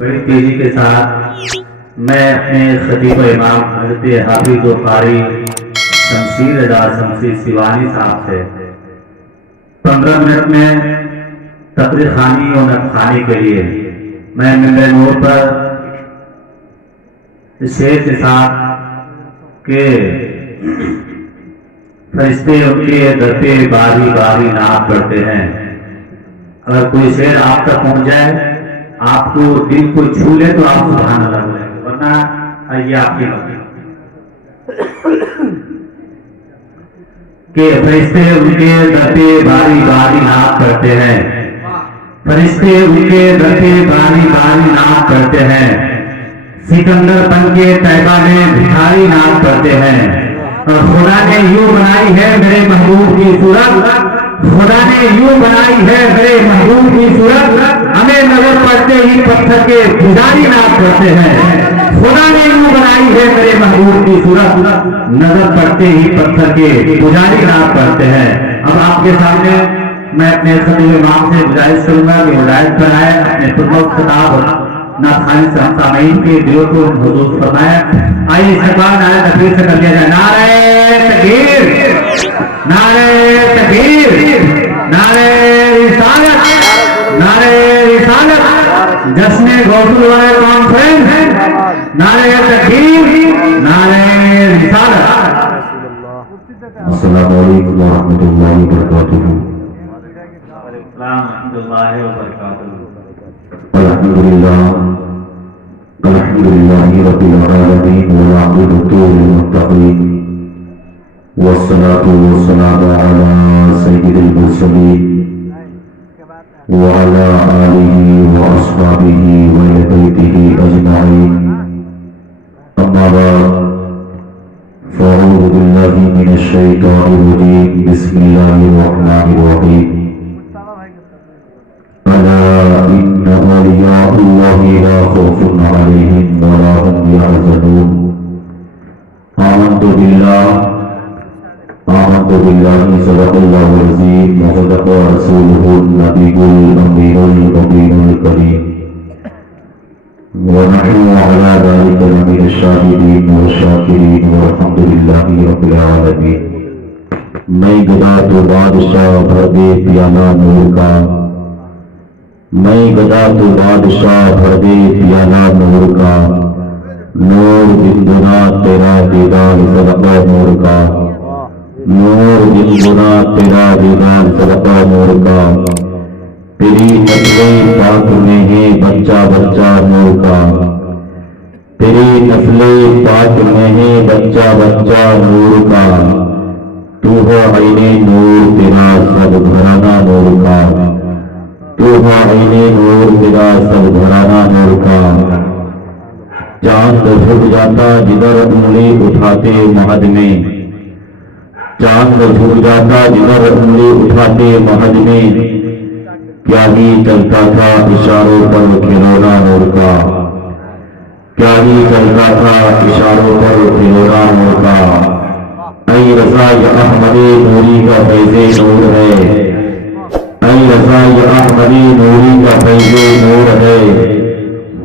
بڑی تیزی کے ساتھ میں اپنے خطیب و امام حضرت حافظ و قاری شمشیر رضا شمشیر سیوانی صاحب سے 15 منٹ میں تقریر خوانی اور نعت خوانی کے لیے میں منبر نور پر اس شعر کے ساتھ کہ فرشتے ان کے در پہ باری باری نعت پڑھتے ہیں. اگر کوئی شعر آپ تک پہنچ جائے، آپ کو دل کو چھو لے تو آپ سبحان اللہ بولیں گے، ورنہ یہ آپ کی مرضی. کہ فرشتے ان کے در پہ باری باری نعت پڑھتے ہیں، فرشتے ان کے در پہ باری باری نعت پڑھتے ہیں، سکندر بن کے طیبہ میں بھکاری نعت پڑھتے ہیں. اور خدا نے یوں بنائی ہے میرے محبوب کی صورت، خدا نے یوں بنائی ہے میرے محبوب کی صورت، ہمیں نظر پڑتے ہی پتھر کے پجاری نعت پڑھتے ہیں. خدا نے یوں بنائی ہے میرے محبوب کی صورت، نظر پڑتے ہی پتھر کے پجاری نعت پڑھتے ہیں. اب آپ کے سامنے میں اپنے خطیب امام سے گزارش کروں گا کہ ہدایت فرمائے، اپنے خطبہ خطاب نعت خوانی سے ہم سامعین کے دلوں کو حضور فرمائے. آئیے استقبال نعرہ تکبیر سے کر لیا جائے. نعرہ تکبیر، نعرہ تکبیر، نعرہ رسالت، نعرہ رسالت، جشن غوث الورا کانفرنس، نعرہ تکبیر، نعرہ رسالت. السلام علیکم ورحمۃ اللہ وبرکاتہ. الحمد للہ وبرکاتہ. الحمد للہ رب العالمین والعاقبۃ للمتقین والصلاة والسلام علی سید المرسلین وعلى آلہ واصحابہ وأہل بیتہ اجمعین. اما بعد فاعوذ باللہ من الشیطان الرجیم. بسم اللہ الرحمن الرحیم. ألا إن أولياء الله لا خوف عليهم ولا هم يحزنون. آمنت بالله صدق الله العظيم وصدق رسوله النبي الأمين الكريم ونحن على ذلك لمن الشاهدين والشاكرين والحمد لله رب العالمين. میں گدا تو بادشاہ بھر دے پیالہ نور کا، میں گدا تو بادشاہ بھر دے پیالہ نور کا، نور دن گنا تیرا دیدار صدقہ نور کا، نور دن گنا تیرا دیدار صدقہ نور کا. تیری نسل پاک میں ہے بچہ بچہ نور کا، تیری نسل پاک میں ہے بچہ بچہ نور کا. تو ہے عین نور تیرا سب گھرانہ نور کا، تو ہے عین نور تیرا سب گھرانہ نور کا. چاند جھک جاتا جدھر انگلی اٹھاتے مہد میں، چاند جھک جاتا جدھر انگلی اٹھاتے مہد میں، کیا ہی چلتا تھا اشاروں پر کھلونا نور کا، کیا ہی چلتا تھا اشاروں پر کھلونا نور کا. اے رضا یہ احمدی نوری کا فیض نور ہے، اے رضا یہ احمدی نوری کا فیض نور ہے.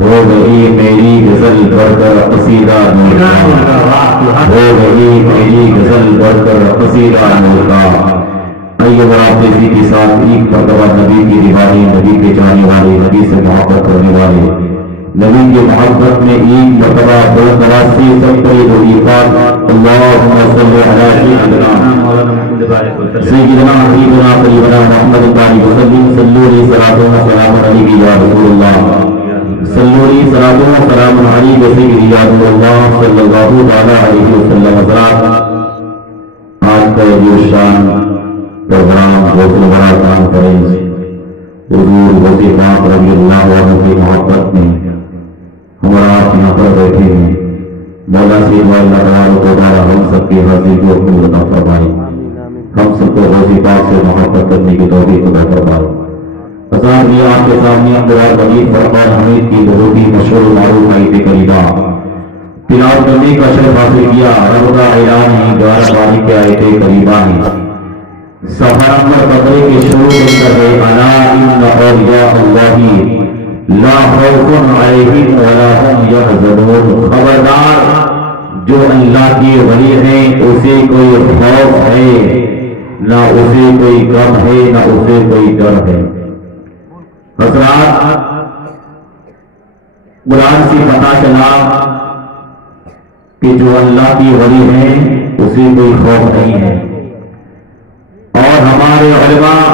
ہو گئی میری غزل بڑھ کر قصیدہ نور کا، ہو گئی میری غزل بڑھ کر قصیدہ نور کا. آئیے آپ اسی کے ساتھ ایک مرتبہ نبی کی دیوانی، نبی کے جانے والے، نبی سے محبت کرنے والے، نبی کی محبت میں ایک مرتبہ بلند آواز سے سب پڑھی ہوئی بات اللہم صلی علی سیدنا حبیبنا قریبنا محمد علیہ وسلم. صلو علیہ صلاۃ و سلام علیہ یا رسول اللہ، صلو علیہ صلاۃ و سلام علیہ سیدی یا رسول اللہ صلی اللہ علیہ وسلم. حضرات، آج کا یہ شان پروگرام غوث الورا کانفرنس حضور غوث پاک رضی اللہ عنہ کی محبت میں ہمارا آپ یہاں پر بیٹھے ہیں. مولا سید اللہ تبارک و تعالی ہم سب کی حاضری کو قبول عطا فرمائے، ہم سب کو غوث پاک سے محبت کرنے کی توفیق عطا فرمائے. ہزار یہ آپ کے سامنے قرآن مجید فرقان حمید کی بہت ہی مشہور معروف آیت کریمہ تلاوت کرنے کا شرف حاصل کیا. رب کا اعلان ہی 11 پاری کے آیت کریمہ ہے. صفحہ نمبر 15 کے شروع میں کر رہے الا ان اولیاء اللہ لا خوف علیہم ولا هم یحزنون، خبردار جو اللہ کے ولی ہیں اسے کوئی خوف ہے نہ اسے کوئی غم ہے نہ اسے کوئی ڈر ہے۔ حضرات، قرآن سے پتہ چلا کہ جو اللہ کی ولی ہے اسے کوئی خوف نہیں ہے، اور ہمارے علماء،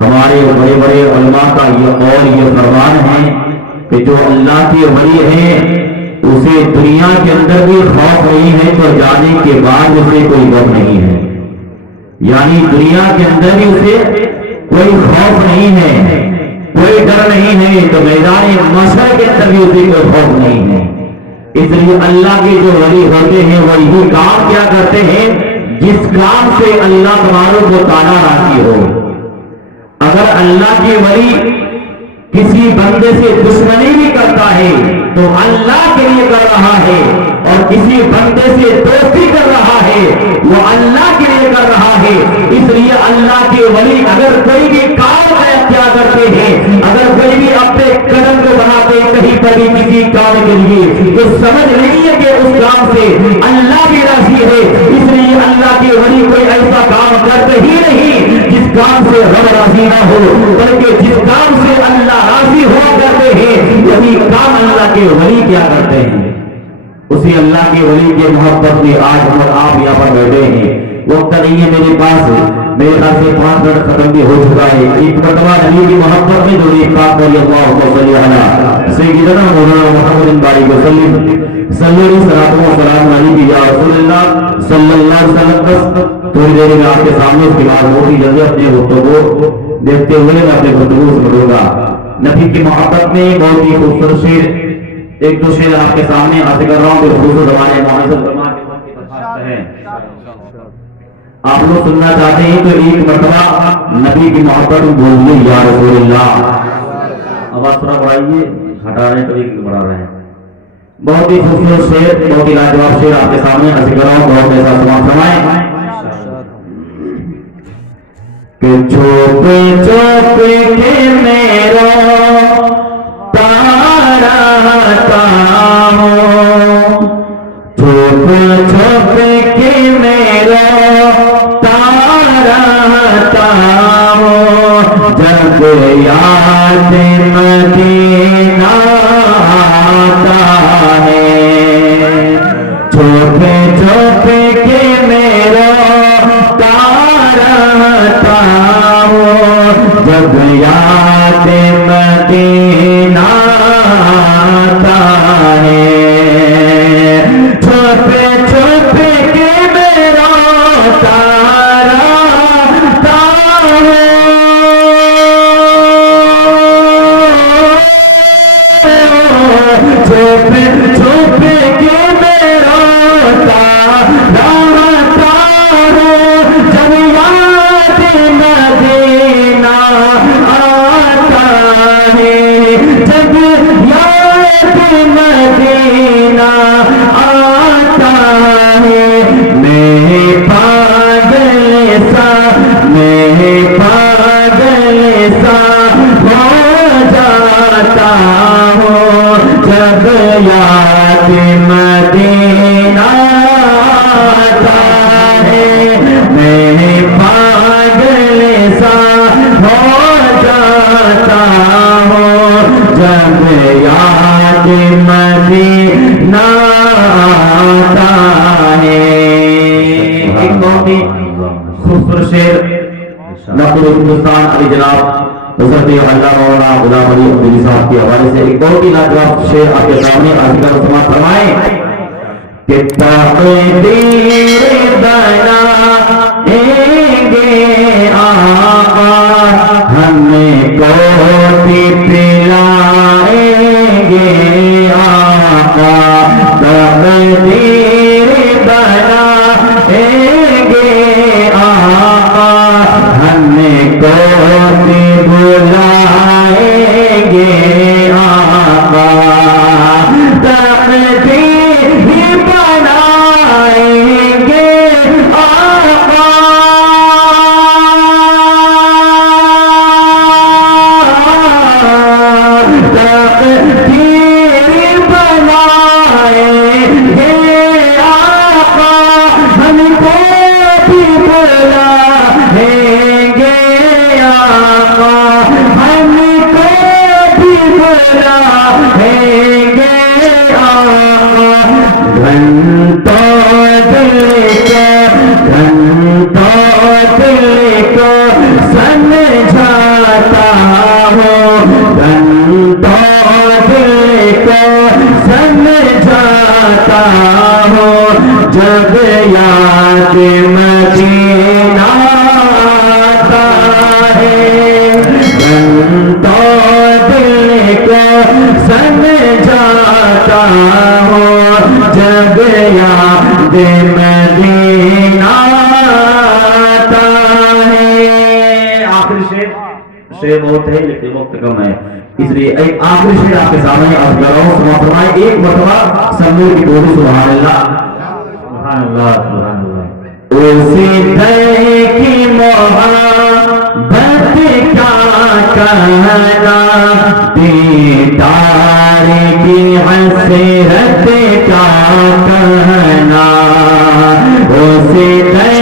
ہمارے بڑے بڑے علماء کا یہ قول، یہ فرمان ہے کہ جو اللہ کے ولی ہے اسے دنیا کے اندر بھی خوف نہیں ہے تو جانے کے بعد اسے کوئی غم نہیں ہے، یعنی دنیا کے اندر بھی اسے کوئی خوف نہیں ہے، کوئی ڈر نہیں ہے، تو میدان محشر کے اندر بھی اسے کوئی خوف نہیں ہے۔ اس لیے اللہ کے جو ولی ہوتے ہیں وہ یہی کام کیا کرتے ہیں جس کام سے اللہ تبارک و تعالیٰ راضی ہو۔ اگر اللہ کے ولی کسی بندے سے دشمنی بھی کرتا ہے تو اللہ کے لیے کر رہا ہے، اور کسی بندے سے دوستی کر رہا ہے وہ اللہ کے لیے کر رہا ہے۔ اس لیے اللہ کے ولی اگر کوئی بھی کام کیا کرتے ہیں، اگر کوئی بھی اپنے قدم کو بناتے کہیں پر بھی کسی کام کے لیے، تو سمجھ نہیں ہے کہ اس کام سے اللہ بھی راضی ہے۔ اس لیے اللہ کے ولی کوئی ایسا کام کرتے ہی نہیں جس کام سے رب راضی نہ ہو، بلکہ جس کام سے اللہ راضی ہوا کرتے ہیں وہی کام اللہ کے ولی کیا کرتے ہیں۔ اسی اللہ کے ولی کے محبت میں آج ہم اور آپ یہاں پر بیٹھے ہیں۔ وقت نہیں ہے میرے پاس، میرے خیال سے 5 منٹ ختم بھی ہو چکا ہے۔ ایک مرتبہ نبی کی محبت میں ضروری پاک کر اللہم صلی علی سیدنا مولانا محمد بارک وسلم صلی اللہ علیہ وسلم یا رسول اللہ صلی اللہ علیہ وسلم۔ بس تھوڑی دیر میں آپ کے سامنے اس کے بعد بہت ہی جلدی اپنے گفتگو دیکھتے ہوئے میں اپنے گفتگو سے بڑھوں گا۔ نبی کی محبت میں بہت ہی خوبصورت شعر، ایک دو شعر آپ کے سامنے عرض کر رہا ہوں جو خصوص ہمارے معزز علماء کے بہت ہی درخواست ہے، آپ لوگ سننا چاہتے ہیں تو ایک مرتبہ نبی کی محبت میں بولیے یا رسول اللہ۔ آواز تھوڑا بڑھائیے، ہٹا رہے ہیں تو ایک بڑھا رہے ہیں۔ بہت ہی خوبصورت شعر، بہت ہی لاجواب شعر آپ کے سامنے عرض کر رہا ہوں، بہت ایسا سماعت فرمائیں کہ چھپ چھپ کے میرا تارا تاؤ، چھپ چھپ کے میرا تارا تاؤ، جب یاد مدینہ آتا ہے، چھپ چھپ کے میرا تارا تاؤ، جب یاد مدینہ آتا ہے، چھپ چھپ کے میرا تارا تاؤ، چھپ چھپ کے میرا تارا تاؤ، جب یاد مدینہ آتا ہے، جب یاد مدینہ آتا ہے، میں پاگل سا، میں پاگل سا ہو جاتا ہوں، جب یاد مدینہ آتا ہے، میں پاگل سا ہو جاتا ہوں، جب یاد مدینہ آتا ہے۔ ایک بہت ہی خوبصورت شعر نقل ہندوستان علی جناب حضرت اللہ مولانا غلام علی عبداللہ صاحب کے حوالے سے ایک بہت ہی لاجواب شعر آپ کے سامنے عرض کر سماعت فرمائیں کہ تقدیر بنائیں گے آقا، ہمیں کوٹی پلائیں گے آقا، تقدیر بنائیں گے آقا، ہمیں کوٹی بلائیں گے آقا، تقدیر بنائیں گے آقا، تکبیر بنائیں گے آقا ہم کو بھی بلائیں گے آقا ہم کو بھی بلائیں گے آقا گھنٹوں دل کو سمجھاتا ہوں گھنٹوں دل کو سمجھاتا ہوں جب یاد مدینہ آتا ہے گھنٹوں دل کو سمجھاتا ہوں جب یاد مدینہ آتا ہے. آخری شعر بہت ہے لیکن وقت کم ہے اس لیے ایک آخری شعر آپ کے سامنے عرض کر رہا ہوں. سما فرمائے ایک مرتبہ سمجھو کی بولی سبحان اللہ سبحان اللہ سبحان اللہ. اسی دے کی محبت کا کہنا دیدار کی حسرت کا کہنا اسی دے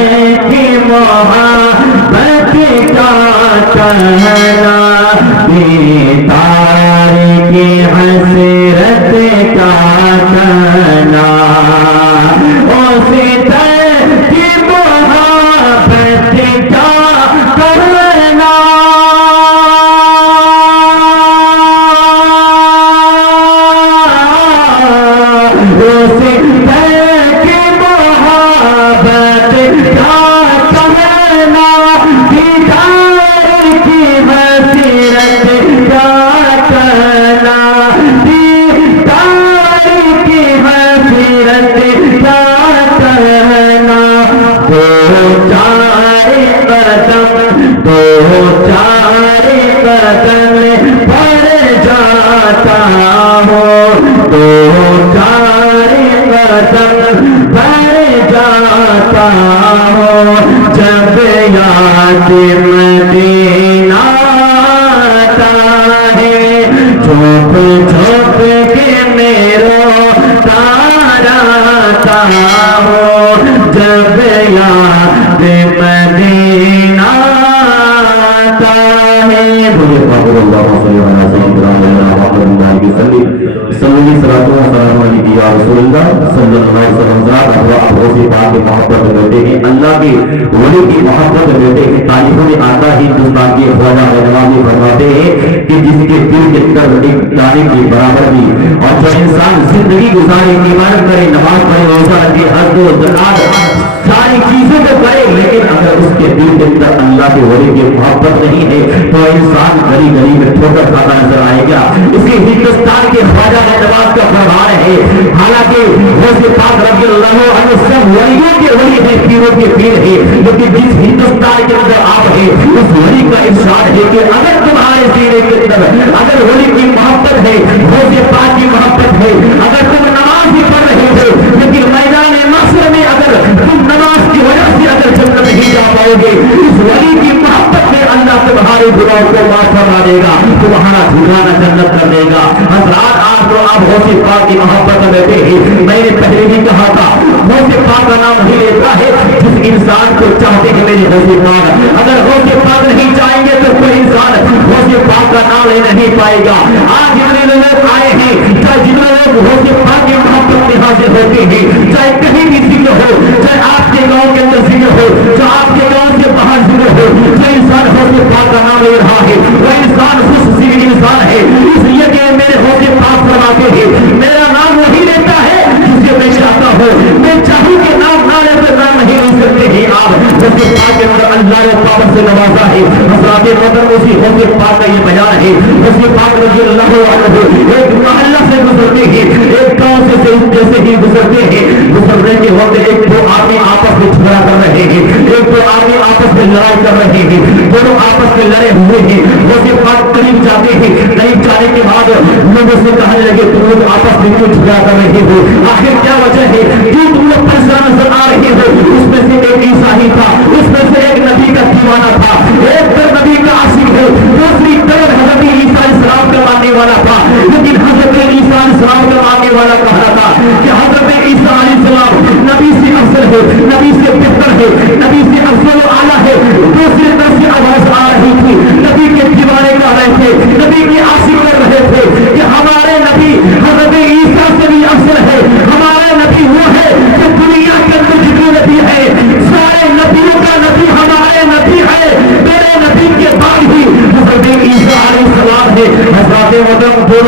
کی محبت کا کہنا دیدار کی حسرت کا کہنا اسی دے کی محبت کا کہنا اسی دے کی محبت کا کہنا دیدار کی حسرت کا کہنا دیدار کی حسرت کا کہنا دو چار قدم بڑھ جاتا ہوں دو چار قدم بڑھ جاتا ہوں جب یاد مدینہ آتا ہے چھپ چھپ کے میرا تاراتا ہوں جب یاد مدینہ آتا ہے. بولے بابر اللہ صلی اللہ علیہ وسلم صلی یا رسول اللہ صلی اللہ علیہ وسلم. آپ روزی پاک کی محبت کرتے ہیں اللہ کے ولی کی محبت کرتے ہیں. تاریخوں میں آتا ہے ہندوستان کے خواجہ نواز فرماتے ہیں کہ جس کے دل کے اندر ایک تاریخ کے برابر بھی اور جو انسان زندگی گزارے عبادت کرے نماز پڑھے روزہ رکھے حج و زکات ساری چیزوں کو کرے لیکن اگر اس کے دل کے اندر اللہ کے ولی کی محبت نہیں ہے تو انسان گلی گلی میں ٹھوکر کھاتا نظر آئے گا. اس کے ہندوستان کے خواجہ نواز کا فرمان ہے حالانکہ غوث پاک رضی اللہ عنہ سب ولیوں کے ولی ہیں پیروں کے پیر ہیں لیکن جس ہندوستان کے اندر آپ ہیں اس ولی کا ارشاد ہے کہ اگر تمہارے سینے کے اندر اگر ولی کی محبت ہے غوث پاک کی محبت ہے اگر تم نماز بھی پڑھ رہے ہو لیکن میدان محشر میں اگر تم نماز کی وجہ سے اگر جنت نہیں جا پاؤ گے اس ولی کی محبت میں اللہ تمہارے گناہوں کو معاف فرما دے گا تمہارا ٹھکانہ جنت کر دے گا. حضرات آپ تو آپ غوث پاک کی محبت میں بیٹھے ہیں. میں نے پہلے بھی کہا تھا غوث پاک کا نام نہیں لیتا ہے جس انسان کو چاہتے کہ میرے غوث پاک اگر غوث پاک نہیں چاہیں گے تو کوئی انسان غوث پاک کا نام لے نہیں پائے گا. آج جتنے لوگ آئے ہیں چاہے جتنے لوگ غوث پاک کی محبت میں حاضر ہوتے ہیں چاہے کہیں بھی ذکر ہو چاہے آپ کے گاؤں کے اندر ذکر ہو چاہے آپ کے گاؤں سے باہر ذکر ہو جو انسان غوث پاک کا نام لے رہا ہے وہ انسان خوش نصیب انسان ہے. اس لیے کہ میرے غوث پاک فرماتے ہیں میرا نام وہی لیتا ہے جسے میں چاہتا ہوں میں چاہوں کہ نام نہ لے تو نام نہیں لے سکتے ہیں آپ. غوث پاک کے اندر اللہ نے پاک سے نوازا ہے. حضرات قدر اسی غوث پاک کا یہ بیان ہے. غوث پاک رضی اللہ عنہ ایک محلہ سے گزرتے ہیں ایک گاؤں سے جیسے ہی گزرتے ہیں گزرنے کے وقت ایک دو آدمی آپس میں جھگڑا کر رہے ہیں ایک دو آدمی آپس میں لڑائی کر رہے ہیں دونوں آپس میں لڑے ہوئے ہیں. غوث پاک قریب جاتے ہیں قریب جانے کے بعد لوگوں سے کہنے لگے تم لوگ آپس میں کیوں جھگڑا کر رہے ہو آخر کیا وجہ ہے کیوں تم لوگ پریشان نظر آ رہے ہو. اس میں سے ایک عیسائی تھا اس میں سے ایک نبی کا دیوانہ تھا ایک تو نبی کا عاشق ہے دوسری طرف حضرت عیسیٰ علیہ السلام کا ماننے والا تھا. لیکن